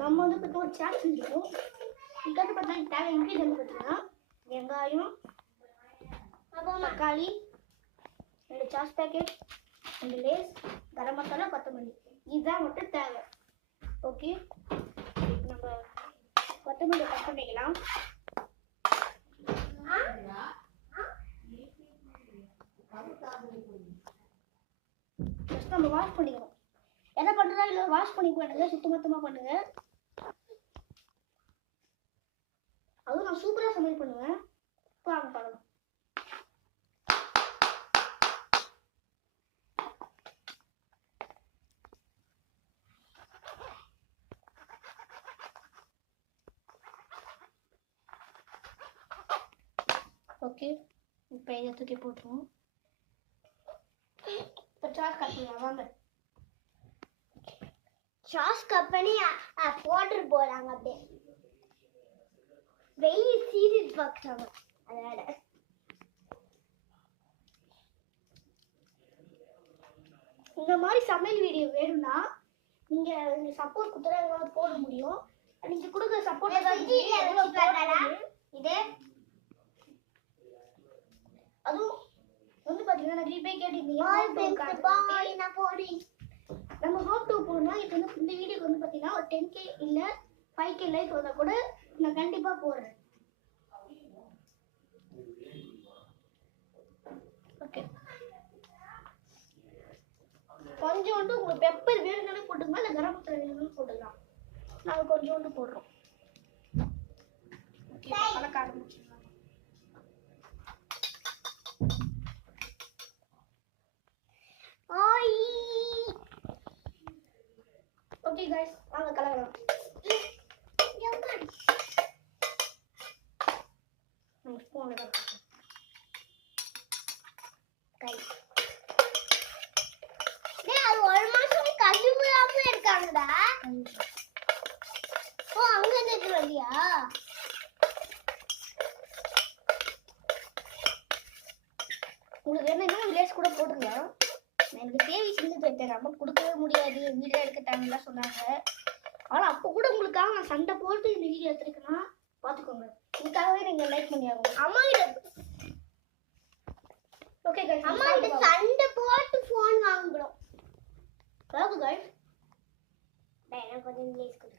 நம்ம வந்து பார்த்தா ஒரு சாட் செஞ்சுருக்கோம். இதுக்காக பார்த்தா தேவை இன்க்ரீடியன்ட் பார்த்தீங்கன்னா வெங்காயம், தக்காளி, 2 sauce packet, 2 lace, garam masala, கொத்தமல்லி, இதுதான் மட்டும் தேவை. ஓகே, நம்ம கொத்தமல்லி கட் பண்ணிக்கலாம். ஃபர்ஸ்ட் நம்ம வாஷ் பண்ணிக்கணும். என்ன பண்ணுறதா இல்லை வாஷ் பண்ணி பண்ணுங்க, சுத்தமொத்தமாக பண்ணுங்க. அதுவும் நான் சூப்பராக சமையல் பண்ணுவேன். வாங்க பண்ணணும். ஓகே, இப்போ இதை தூக்கி போட்டுருவோம். இப்போ சாஸ் கட் பண்ணலாம் வாங்க. சாஸ் கட் பண்ணி வாட்டர் போடுறாங்க. அப்படியே வெயில் சீரியஸ் பார்க்குறாங்க. அதனால இந்த மாதிரி சமையல் வீடியோ வேணும்னா நீங்க சப்போர்ட் கொடுத்தா போட முடியும். நீங்க கொடுக்குற சப்போர்ட் இது அதுவும் வந்து பாத்தீங்கன்னா நிறைய பேர் கேட்டிருந்தீங்க. நம்ம ஹோம் டூர் போகணும்னா இப்போ வந்து இந்த வீடியோக்கு வந்து பார்த்தீங்கன்னா ஒரு 10K இல்லை 5K லைக் வந்தால் கூட நான் கண்டிப்பாக போடுறேன். ஓகே, கொஞ்சோண்டு உங்களுக்கு பெப்பர் வேணும்னாலும் போட்டுக்கலாம், இல்லை கரம் மசாலா வேணும்னாலும் போட்டுக்கலாம். நாங்கள் கொஞ்சோண்டு போடுறோம். ஓகே, கலக்க ஆரம்பிச்சிடலாம். ஓகே गाइस, வாங்க கலக்கலாம். நம்ம ஸ்பூன்ல தான் गाइस. டேய் அது ஒரு மாசம் கண்டுபிடிக்காம இருக்காங்கடா. ஓ அங்க இருந்து வரலையா? உங்களுக்கு வேணும்னா லேஸ் கூட போட்டுருங்க. எனக்கு தேவை செஞ்சு தருத்தேன். நம்ம கொடுக்கவே முடியாது, வீடியோ எடுக்கட்டாங்கலாம் சொன்னாங்க. ஆனால் அப்போ கூட உங்களுக்காக நான் சண்டை போட்டு இந்த வீடியோ எடுத்துருக்கேன்னா பார்த்துக்கோங்க. இதுக்காகவே நீங்கள் லைக் பண்ணி ஆகணும். அம்மா கிட்ட ஓகே गाइस, அம்மா கிட்ட சண்டை போட்டு ஃபோன் வாங்குறோம். அதாவது गाइस, டேய் எனக்கு கொஞ்சம் லேஸ் கொடு.